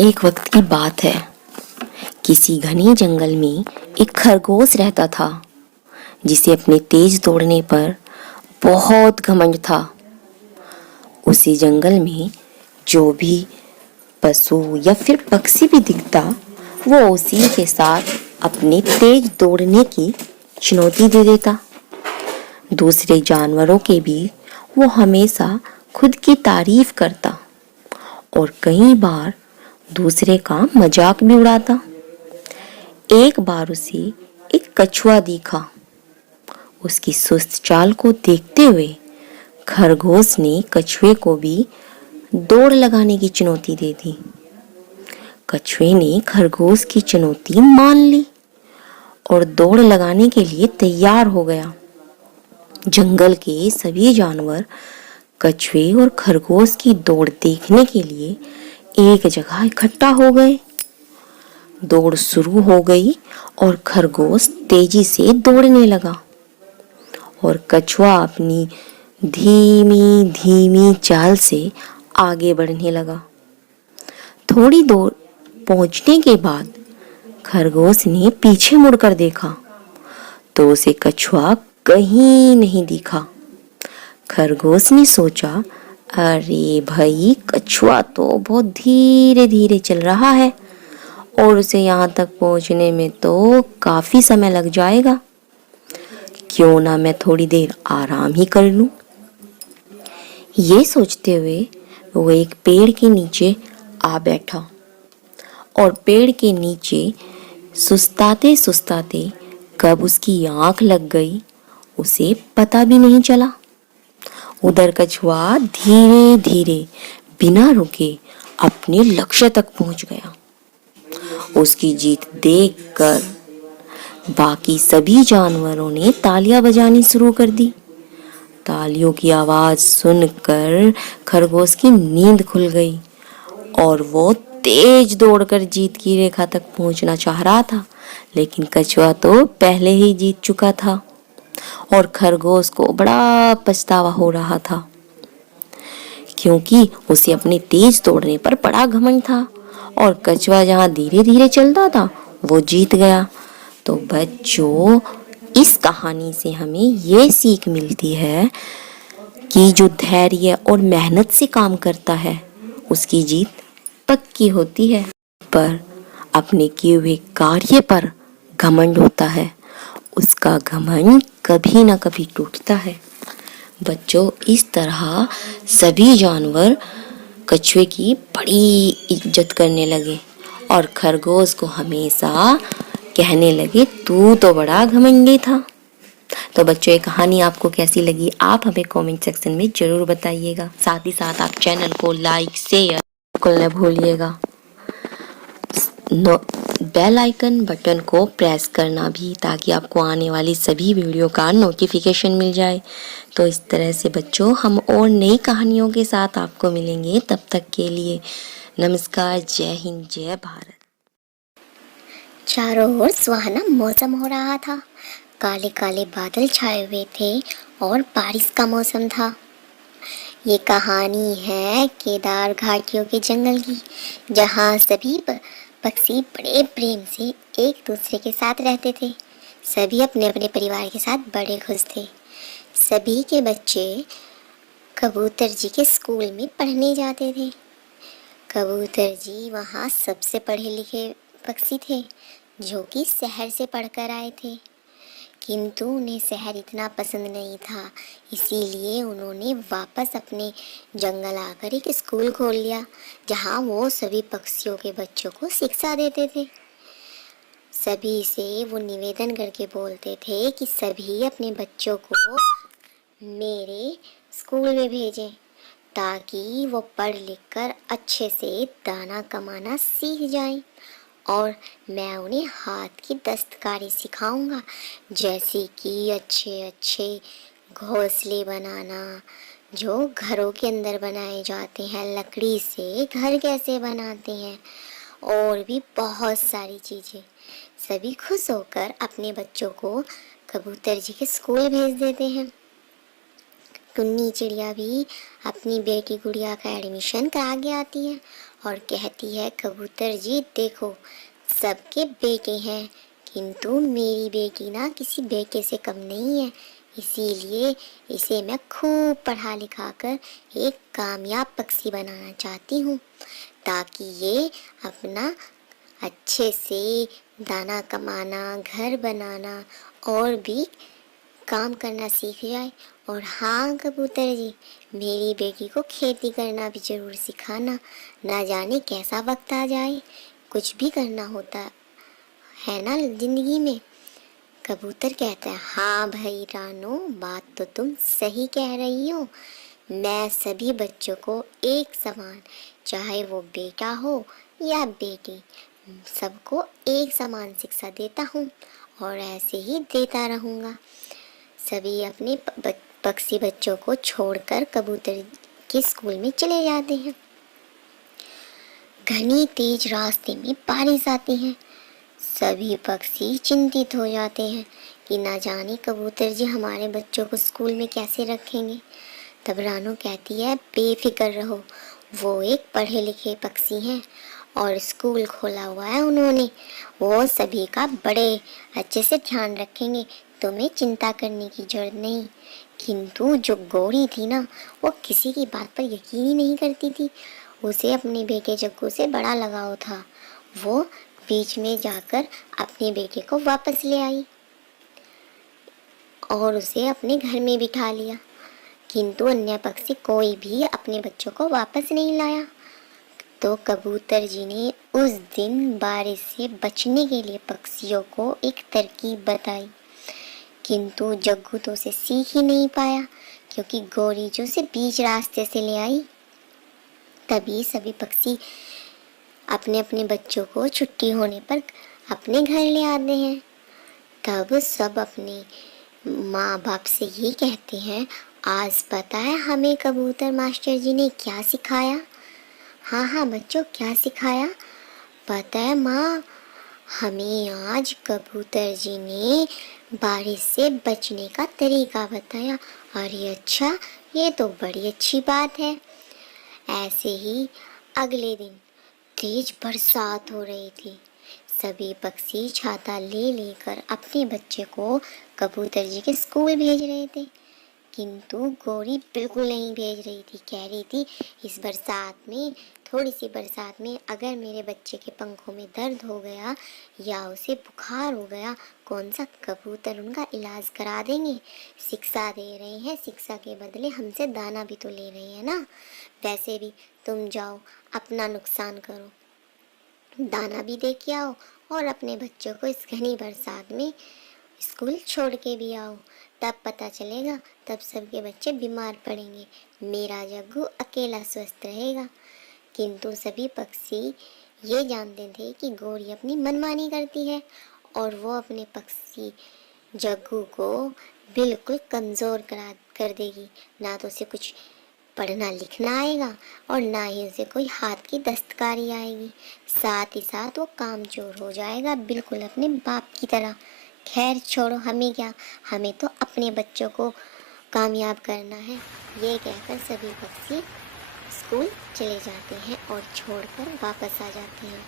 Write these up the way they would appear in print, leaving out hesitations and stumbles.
एक वक्त की बात है। किसी घने जंगल में एक खरगोश रहता था जिसे अपने तेज दौड़ने पर बहुत घमंड था। उसी जंगल में जो भी पशु या फिर पक्षी भी दिखता वो उसी के साथ अपने तेज दौड़ने की चुनौती दे देता। दूसरे जानवरों के भी वो हमेशा खुद की तारीफ करता और कई बार दूसरे का मजाक भी उड़ाता। एक बार उसे एक कछुआ दिखा। उसकी सुस्त चाल को देखते हुए खरगोश ने कछुए को भी दौड़ लगाने की चुनौती दे दी। कछुए ने खरगोश की चुनौती मान ली और दौड़ लगाने के लिए तैयार हो गया। जंगल के सभी जानवर कछुए और खरगोश की दौड़ देखने के लिए एक जगह इकट्ठा हो गए। दौड़ शुरू हो गई और खरगोश तेजी से दौड़ने लगा और कछुआ अपनी धीमी धीमी चाल से आगे बढ़ने लगा। थोड़ी दूर पहुंचने के बाद खरगोश ने पीछे मुड़कर देखा तो उसे कछुआ कहीं नहीं दिखा। खरगोश ने सोचा, अरे भाई, कछुआ तो बहुत धीरे धीरे चल रहा है और उसे यहाँ तक पहुँचने में तो काफी समय लग जाएगा। क्यों ना मैं थोड़ी देर आराम ही कर लूं। ये सोचते हुए वो एक पेड़ के नीचे आ बैठा और पेड़ के नीचे सुस्ताते सुस्ताते कब उसकी आंख लग गई उसे पता भी नहीं चला। उधर कछुआ धीरे धीरे बिना रुके अपने लक्ष्य तक पहुंच गया। उसकी जीत देखकर बाकी सभी जानवरों ने तालियां बजानी शुरू कर दी। तालियों की आवाज सुनकर खरगोश की नींद खुल गई और वो तेज दौड़कर जीत की रेखा तक पहुंचना चाह रहा था, लेकिन कछुआ तो पहले ही जीत चुका था और खरगोश को बड़ा पछतावा हो रहा था क्योंकि उसे अपने तेज दौड़ने पर बड़ा घमंड था और कछुआ जहाँ धीरे धीरे चलता था वो जीत गया। तो बच्चों, इस कहानी से हमें ये सीख मिलती है कि जो धैर्य और मेहनत से काम करता है उसकी जीत पक्की होती है, पर अपने किए हुए कार्य पर घमंड होता है उसका घमंड कभी ना कभी टूटता है। बच्चों, इस तरह सभी जानवर कछुए की बड़ी इज्जत करने लगे और खरगोश को हमेशा कहने लगे, तू तो बड़ा घमंडी था। तो बच्चों, ये कहानी आपको कैसी लगी आप हमें कमेंट सेक्शन में जरूर बताइएगा। साथ ही साथ आप चैनल को लाइक शेयर बिल्कुल न भूलिएगा। बेल आइकन बटन को प्रेस करना भी, ताकि आपको आने वाली सभी वीडियो का नोटिफिकेशन मिल जाए। तो इस तरह से बच्चों, हम और नई कहानियों के साथ आपको मिलेंगे। तब तक के लिए नमस्कार, जय हिंद, जय भारत। चारों ओर सुहाना मौसम हो रहा था। काले काले बादल छाए हुए थे और बारिश का मौसम था। ये कहानी है केदार घाटियों के जंगल की, जहाँ सभी पक्षी बड़े प्रेम से एक दूसरे के साथ रहते थे। सभी अपने अपने परिवार के साथ बड़े खुश थे। सभी के बच्चे कबूतर जी के स्कूल में पढ़ने जाते थे। कबूतर जी वहाँ सबसे पढ़े लिखे पक्षी थे, जो कि शहर से पढ़कर आए थे, किंतु उन्हें शहर इतना पसंद नहीं था। इसीलिए उन्होंने वापस अपने जंगल आकर एक स्कूल खोल लिया, जहाँ वो सभी पक्षियों के बच्चों को शिक्षा देते थे। सभी से वो निवेदन करके बोलते थे कि सभी अपने बच्चों को मेरे स्कूल में भेजें, ताकि वो पढ़ लिख कर अच्छे से दाना कमाना सीख जाएं और मैं उन्हें हाथ की दस्तकारी सिखाऊंगा, जैसे कि अच्छे अच्छे घोंसले बनाना, जो घरों के अंदर बनाए जाते हैं, लकड़ी से घर कैसे बनाते हैं, और भी बहुत सारी चीज़ें। सभी खुश होकर अपने बच्चों को कबूतर जी के स्कूल भेज देते हैं। टुन्नी चिड़िया भी अपनी बेटी गुड़िया का एडमिशन करा के आती है और कहती है, कबूतर जी देखो, सबके बेटे हैं किंतु मेरी बेटी ना किसी बेटे से कम नहीं है, इसीलिए इसे मैं खूब पढ़ा लिखा कर एक कामयाब पक्षी बनाना चाहती हूँ, ताकि ये अपना अच्छे से दाना कमाना, घर बनाना और भी काम करना सीख जाए। और हाँ कबूतर जी, मेरी बेटी को खेती करना भी जरूर सिखाना, ना जाने कैसा वक्त आ जाए, कुछ भी करना होता है ना जिंदगी में। कबूतर कहता है, हाँ भाई रानो, बात तो तुम सही कह रही हो, मैं सभी बच्चों को एक समान, चाहे वो बेटा हो या बेटी, सबको एक समान शिक्षा देता हूँ और ऐसे ही देता रहूँगा। सभी अपने पक्षी बच्चों को छोड़कर कबूतर के स्कूल में चले जाते हैं। घनी तेज रास्ते में बारिश आती है। सभी पक्षी चिंतित हो जाते हैं कि ना जाने कबूतर जी हमारे बच्चों को स्कूल में कैसे रखेंगे। तब रानो कहती है, बेफिक्र रहो, वो एक पढ़े लिखे पक्षी हैं और स्कूल खोला हुआ है उन्होंने, वो सभी का बड़े अच्छे से ध्यान रखेंगे, तुम्हें चिंता करने की जरूरत नहीं। किंतु जो गौरी थी ना, वो किसी की बात पर यकीन ही नहीं करती थी। उसे अपने बेटे जग्गू से बड़ा लगाव था। वो बीच में जाकर अपने बेटे को वापस ले आई और उसे अपने घर में बिठा लिया, किंतु अन्य पक्षी कोई भी अपने बच्चों को वापस नहीं लाया। तो कबूतर जी ने उस दिन बारिश से बचने के लिए पक्षियों को एक तरकीब बताई, किंतु जग्गू तो उसे सीख ही नहीं पाया, क्योंकि गौरी जो उसे बीच रास्ते से ले आई। तभी सभी पक्षी अपने अपने बच्चों को छुट्टी होने पर अपने घर ले आते हैं। तब सब अपने माँ बाप से ये कहते हैं, आज पता है हमें कबूतर मास्टर जी ने क्या सिखाया? हाँ हाँ बच्चों, क्या सिखाया? पता है माँ, हमें आज कबूतर जी ने बारिश से बचने का तरीका बताया। अरे अच्छा, ये तो बड़ी अच्छी बात है। ऐसे ही अगले दिन तेज बरसात हो रही थी। सभी पक्षी छाता ले लेकर अपने बच्चे को कबूतर जी के स्कूल भेज रहे थे, किंतु गौरी बिल्कुल नहीं भेज रही थी। कह रही थी, इस बरसात में, थोड़ी सी बरसात में अगर मेरे बच्चे के पंखों में दर्द हो गया या उसे बुखार हो गया, कौन सा कबूतर उनका इलाज करा देंगे? शिक्षा दे रहे हैं, शिक्षा के बदले हमसे दाना भी तो ले रहे हैं ना। वैसे भी तुम जाओ, अपना नुकसान करो, दाना भी दे के आओ और अपने बच्चों को इस घनी बरसात में स्कूल छोड़ के भी आओ। तब पता चलेगा, तब सबके बच्चे बीमार पड़ेंगे, मेरा जग्गू अकेला स्वस्थ रहेगा। किंतु सभी पक्षी ये जानते थे कि गौरी अपनी मनमानी करती है और वो अपने पक्षी जग्गू को बिल्कुल कमज़ोर कर देगी। ना तो उसे कुछ पढ़ना लिखना आएगा और ना ही उसे कोई हाथ की दस्तकारी आएगी, साथ ही साथ वो कामचोर हो जाएगा, बिल्कुल अपने बाप की तरह। खैर छोड़ो, हमें क्या, हमें तो अपने बच्चों को कामयाब करना है। ये कहकर सभी पक्षी स्कूल चले जाते हैं और छोड़कर वापस आ जाते हैं।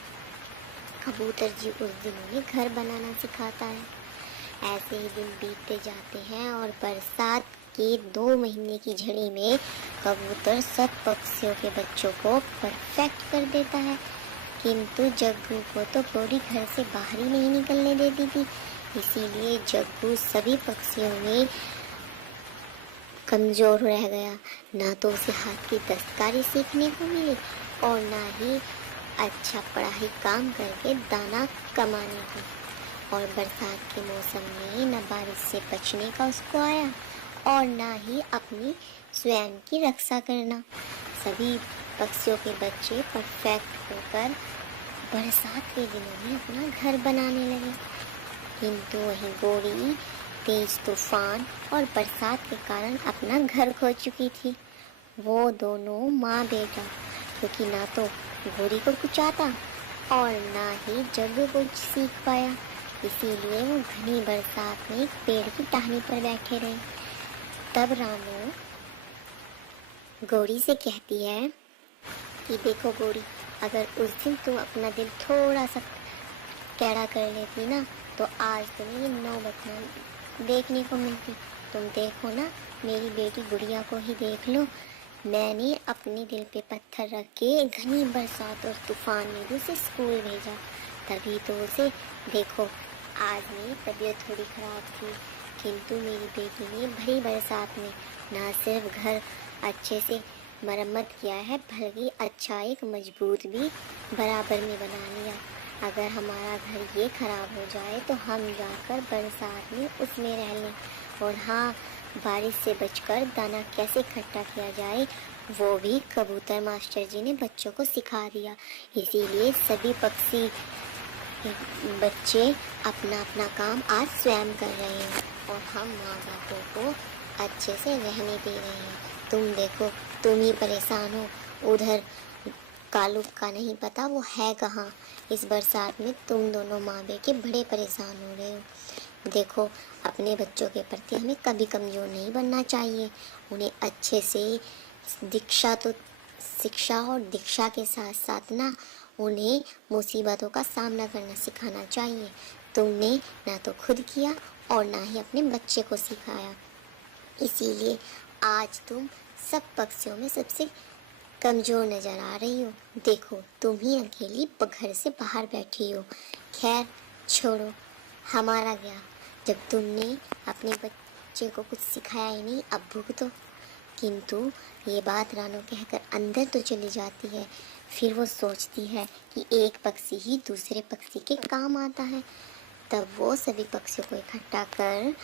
कबूतर जी उस दिन उन्हें घर बनाना सिखाता है। ऐसे ही दिन बीतते जाते हैं और बरसात के 2 महीने की झड़ी में कबूतर सब पक्षियों के बच्चों को परफेक्ट कर देता है, किंतु जग्गू को तो गौरी घर से बाहर ही नहीं निकलने देती थी। इसीलिए जग्गू सभी पक्षियों में कमज़ोर रह गया। ना तो उसे हाथ की दस्तकारी सीखने को मिली और ना ही अच्छा पढ़ाई काम करके दाना कमाने को। और बरसात के मौसम में न बारिश से बचने का उसको आया और ना ही अपनी स्वयं की रक्षा करना। सभी पक्षियों के बच्चे परफेक्ट होकर बरसात के दिनों में अपना घर बनाने लगे, किंतु वहीं गौरी तेज तूफान और बरसात के कारण अपना घर खो चुकी थी। वो दोनों माँ बेटा, क्योंकि ना तो गौरी को कुछ आता और ना ही जग्गू कुछ सीख पाया, इसीलिए वो घनी बरसात में एक पेड़ की टहनी पर बैठे रहे। तब रानो गौरी से कहती है कि देखो गौरी, अगर उस दिन तुम अपना दिल थोड़ा सा कैड़ा कर लेती ना, तो आज तुम्हें ये नौबत ना देखने को मिलती। तुम देखो ना, मेरी बेटी गुड़िया को ही देख लो। मैंने अपने दिल पे पत्थर रख के घनी बरसात और तूफान में भी उसे स्कूल भेजा, तभी तो उसे देखो। आज मेरी तबीयत थोड़ी ख़राब थी, किंतु मेरी बेटी ने भरी बरसात में ना सिर्फ घर अच्छे से मरम्मत किया है, बल्कि अच्छा एक मजबूत भी बराबर में बना लिया। अगर हमारा घर ये ख़राब हो जाए तो हम जाकर बरसात में उसमें रह लें। और हाँ, बारिश से बचकर दाना कैसे इकट्ठा किया जाए वो भी कबूतर मास्टर जी ने बच्चों को सिखा दिया। इसीलिए सभी पक्षी बच्चे अपना अपना काम आज स्वयं कर रहे हैं और हम माँ बापों को अच्छे से रहने दे रहे हैं। तुम देखो, तुम ही परेशान हो, उधर कालू का नहीं पता वो है कहाँ। इस बरसात में तुम दोनों माँ बेटे बड़े परेशान हो रहे हो। देखो, अपने बच्चों के प्रति हमें कभी कमज़ोर नहीं बनना चाहिए। उन्हें अच्छे से शिक्षा और दीक्षा के साथ साथ ना उन्हें मुसीबतों का सामना करना सिखाना चाहिए। तुमने ना तो खुद किया और ना ही अपने बच्चे को सिखाया, इसीलिए आज तुम सब पक्षियों में सबसे कमज़ोर नज़र आ रही हो। देखो, तुम ही अकेली घर से बाहर बैठी हो। खैर छोड़ो, हमारा क्या, जब तुमने अपने बच्चे को कुछ सिखाया ही नहीं, अब भुगतो। किंतु ये बात रानो कहकर अंदर तो चली जाती है, फिर वो सोचती है कि एक पक्षी ही दूसरे पक्षी के काम आता है। तब वो सभी पक्षियों को इकट्ठा कर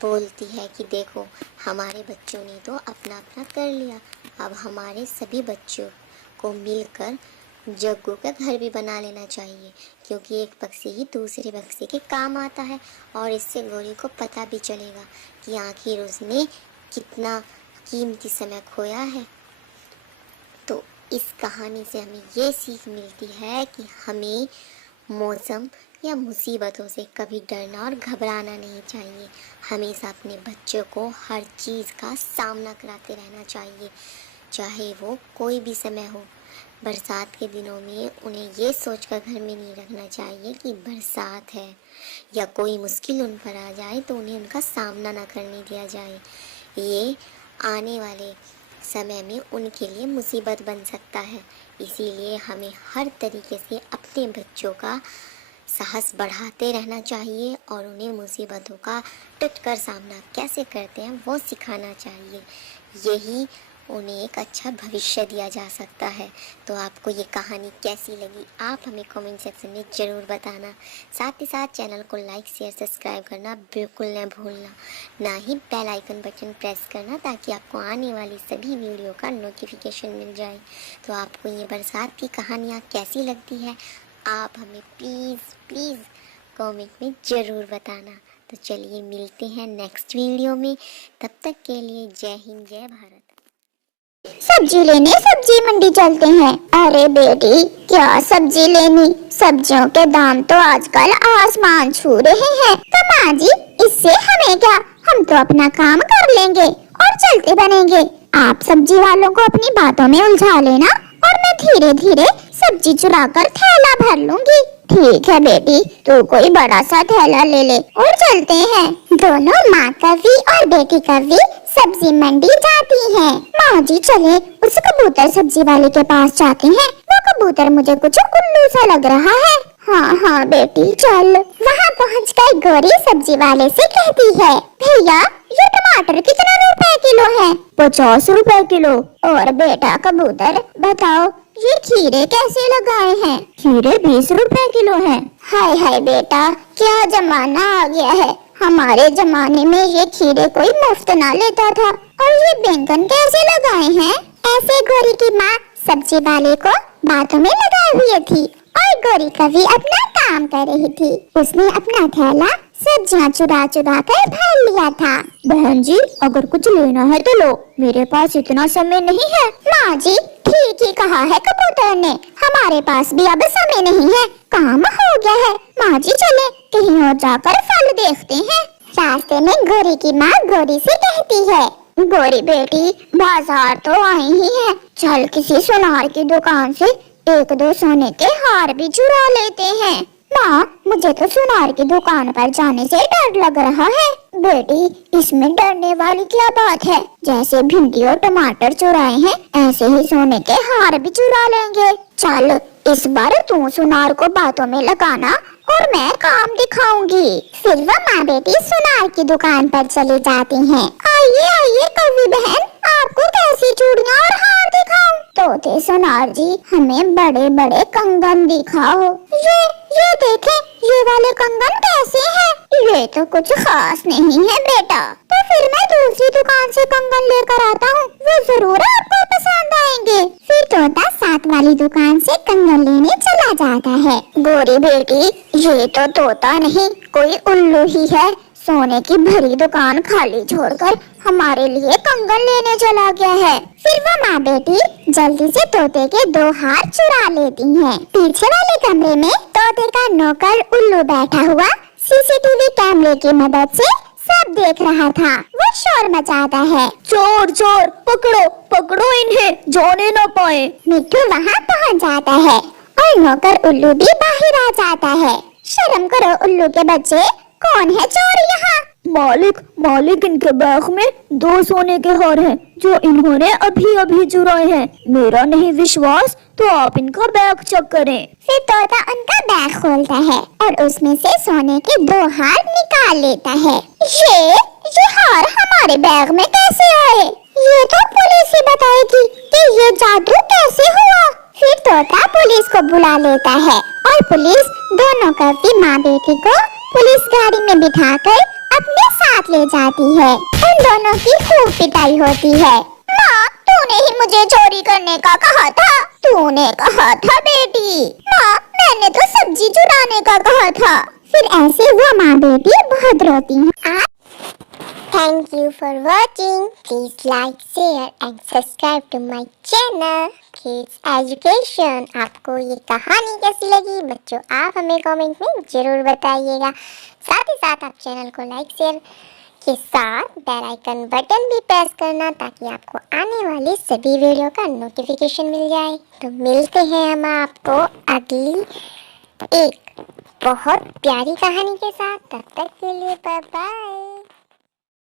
बोलती है कि देखो, हमारे बच्चों ने तो अपना अपना कर लिया, अब हमारे सभी बच्चों को मिलकर जग्गू का घर भी बना लेना चाहिए, क्योंकि एक पक्षी ही दूसरे पक्षी के काम आता है। और इससे गौरी को पता भी चलेगा कि आखिर उसने कितना कीमती समय खोया है। तो इस कहानी से हमें ये सीख मिलती है कि हमें मौसम या मुसीबतों से कभी डरना और घबराना नहीं चाहिए। हमेशा अपने बच्चों को हर चीज़ का सामना कराते रहना चाहिए, चाहे वो कोई भी समय हो। बरसात के दिनों में उन्हें ये सोचकर घर में नहीं रखना चाहिए कि बरसात है या कोई मुश्किल उन पर आ जाए तो उन्हें उनका सामना ना करने दिया जाए। ये आने वाले समय में उनके लिए मुसीबत बन सकता है। इसीलिए हमें हर तरीके से अपने बच्चों का साहस बढ़ाते रहना चाहिए और उन्हें मुसीबतों का डटकर सामना कैसे करते हैं वो सिखाना चाहिए। यही उन्हें एक अच्छा भविष्य दिया जा सकता है। तो आपको ये कहानी कैसी लगी, आप हमें कमेंट सेक्शन में ज़रूर बताना। साथ ही साथ चैनल को लाइक शेयर सब्सक्राइब करना बिल्कुल न भूलना, ना ही बेल आइकन बटन प्रेस करना, ताकि आपको आने वाली सभी वीडियो का नोटिफिकेशन मिल जाए। तो आपको ये बरसात की कहानियाँ कैसी लगती है, आप हमें प्लीज़ कमेंट में ज़रूर बताना। तो चलिए मिलते हैं नेक्स्ट वीडियो में, तब तक के लिए जय हिंद जय भारत। सब्जी लेने सब्जी मंडी चलते हैं। अरे बेटी, क्या सब्जी लेनी, सब्जियों के दाम तो आजकल आसमान छू रहे हैं। तो माँ जी, इससे हमें क्या, हम तो अपना काम कर लेंगे और चलते बनेंगे। आप सब्जी वालों को अपनी बातों में उलझा लेना और मैं धीरे धीरे सब्जी चुरा कर थैला भर लूंगी। ठीक है बेटी, तू कोई बड़ा सा थैला ले ले और चलते हैं। दोनों माँ कवि और बेटी कवि सब्जी मंडी जाती हैं। माँ जी चले उस कबूतर सब्जी वाले के पास जाते हैं। वो कबूतर मुझे कुछ उल्लू सा लग रहा है। हाँ बेटी चल। वहाँ पहुँच कर गौरी सब्जी वाले से कहती है, भैया ये टमाटर कितना रुपए किलो है? 50 रुपए किलो। और बेटा कबूतर बताओ, ये खीरे कैसे लगाए हैं? खीरे 20 रुपए किलो हैं। हाय बेटा, क्या जमाना आ गया है। हमारे जमाने में ये खीरे कोई मुफ्त ना लेता था। और ये बैंगन कैसे लगाए हैं? ऐसे गौरी की माँ सब्जी वाले को बातों में लगाए हुए थी और गौरी कवि अपना काम कर रही थी। उसने अपना थैला सब्जियाँ चुरा चुरा कर भर लिया था। बहन जी, अगर कुछ लेना है तो लो, मेरे पास इतना समय नहीं है। माँ जी, ठीक ही कहा है कबूतर ने, हमारे पास भी अब समय नहीं है, काम हो गया है। माँ जी चले कहीं और जाकर फल देखते हैं। रास्ते में गौरी की माँ गौरी से कहती है, गौरी बेटी बाजार तो आई ही है, चल किसी सुनार की दुकान से एक दो सोने के हार भी चुरा लेते हैं। माँ, मुझे तो सुनार की दुकान पर जाने से डर लग रहा है। बेटी, इसमें डरने वाली क्या बात है? जैसे भिंडी और टमाटर चुराए हैं, ऐसे ही सोने के हार भी चुरा लेंगे। चल, इस बार तू सुनार को बातों में लगाना और मैं काम दिखाऊंगी। फिर वो माँ बेटी सुनार की दुकान पर चली जाती हैं। आइए आइए कवि बहन, आपको कैसी चूड़ियाँ और हार दिखाऊं? तोते सुनार जी, हमें बड़े बड़े कंगन दिखाओ। ये देखें, ये वाले कंगन कैसे हैं? ये तो कुछ खास नहीं है बेटा। तो फिर मैं दूसरी दुकान से कंगन लेकर आता हूँ, वो जरूर आपको पसंद आएंगे। फिर तोता साथ वाली दुकान से कंगन लेने चला जाता है। गोरी बेटी, ये तो तोता नहीं, कोई उल्लू ही है। सोने की भरी दुकान खाली छोड़कर हमारे लिए कंगन लेने चला गया है। फिर वो माँ बेटी जल्दी से तोते के दो हार चुरा लेती हैं। पीछे वाले कमरे में तोते का नौकर उल्लू बैठा हुआ सीसीटीवी कैमरे की मदद से सब देख रहा था। वो शोर मचाता है, चोर चोर, पकड़ो पकड़ो इन्हें, जाने न पाए। मिट्टू वहाँ पहुँच जाता है और नौकर उल्लू भी बाहर आ जाता है। शर्म करो उल्लू के बच्चे, कौन है चोर यहाँ? मालिक इनके बैग में 2 सोने के हार हैं जो इन्होंने अभी अभी चुराए हैं। मेरा नहीं विश्वास तो आप इनका बैग चेक करें। फिर तोता उनका बैग खोलता है और उसमें से सोने के 2 हार निकाल लेता है। ये हार हमारे बैग में कैसे आए? ये तो पुलिस ही बताएगी कि ये जादू कैसे हुआ। फिर तोता पुलिस को बुला लेता है और पुलिस दोनों कवि माँ बेटी को पुलिस गाड़ी में बिठाकर अपने साथ ले जाती है। उन दोनों की खूब पिटाई होती है। माँ, तूने ही मुझे चोरी करने का कहा था। तूने कहा था बेटी। माँ, मैंने तो सब्जी चुराने का कहा था। फिर ऐसे वो माँ बेटी बहुत रोती हैं। Thank you for watching. Please like, share and subscribe to my channel Kids Education. आपको ये कहानी कैसी लगी बच्चों, आप हमें कमेंट में जरूर बताइएगा। साथ ही साथ आप चैनल को लाइक शेयर के साथ बेल आइकन बटन भी प्रेस करना ताकि आपको आने वाली सभी वीडियो का नोटिफिकेशन मिल जाए। तो मिलते हैं हम आपको अगली एक बहुत प्यारी कहानी के साथ। तब तक के लिए बाय बाय।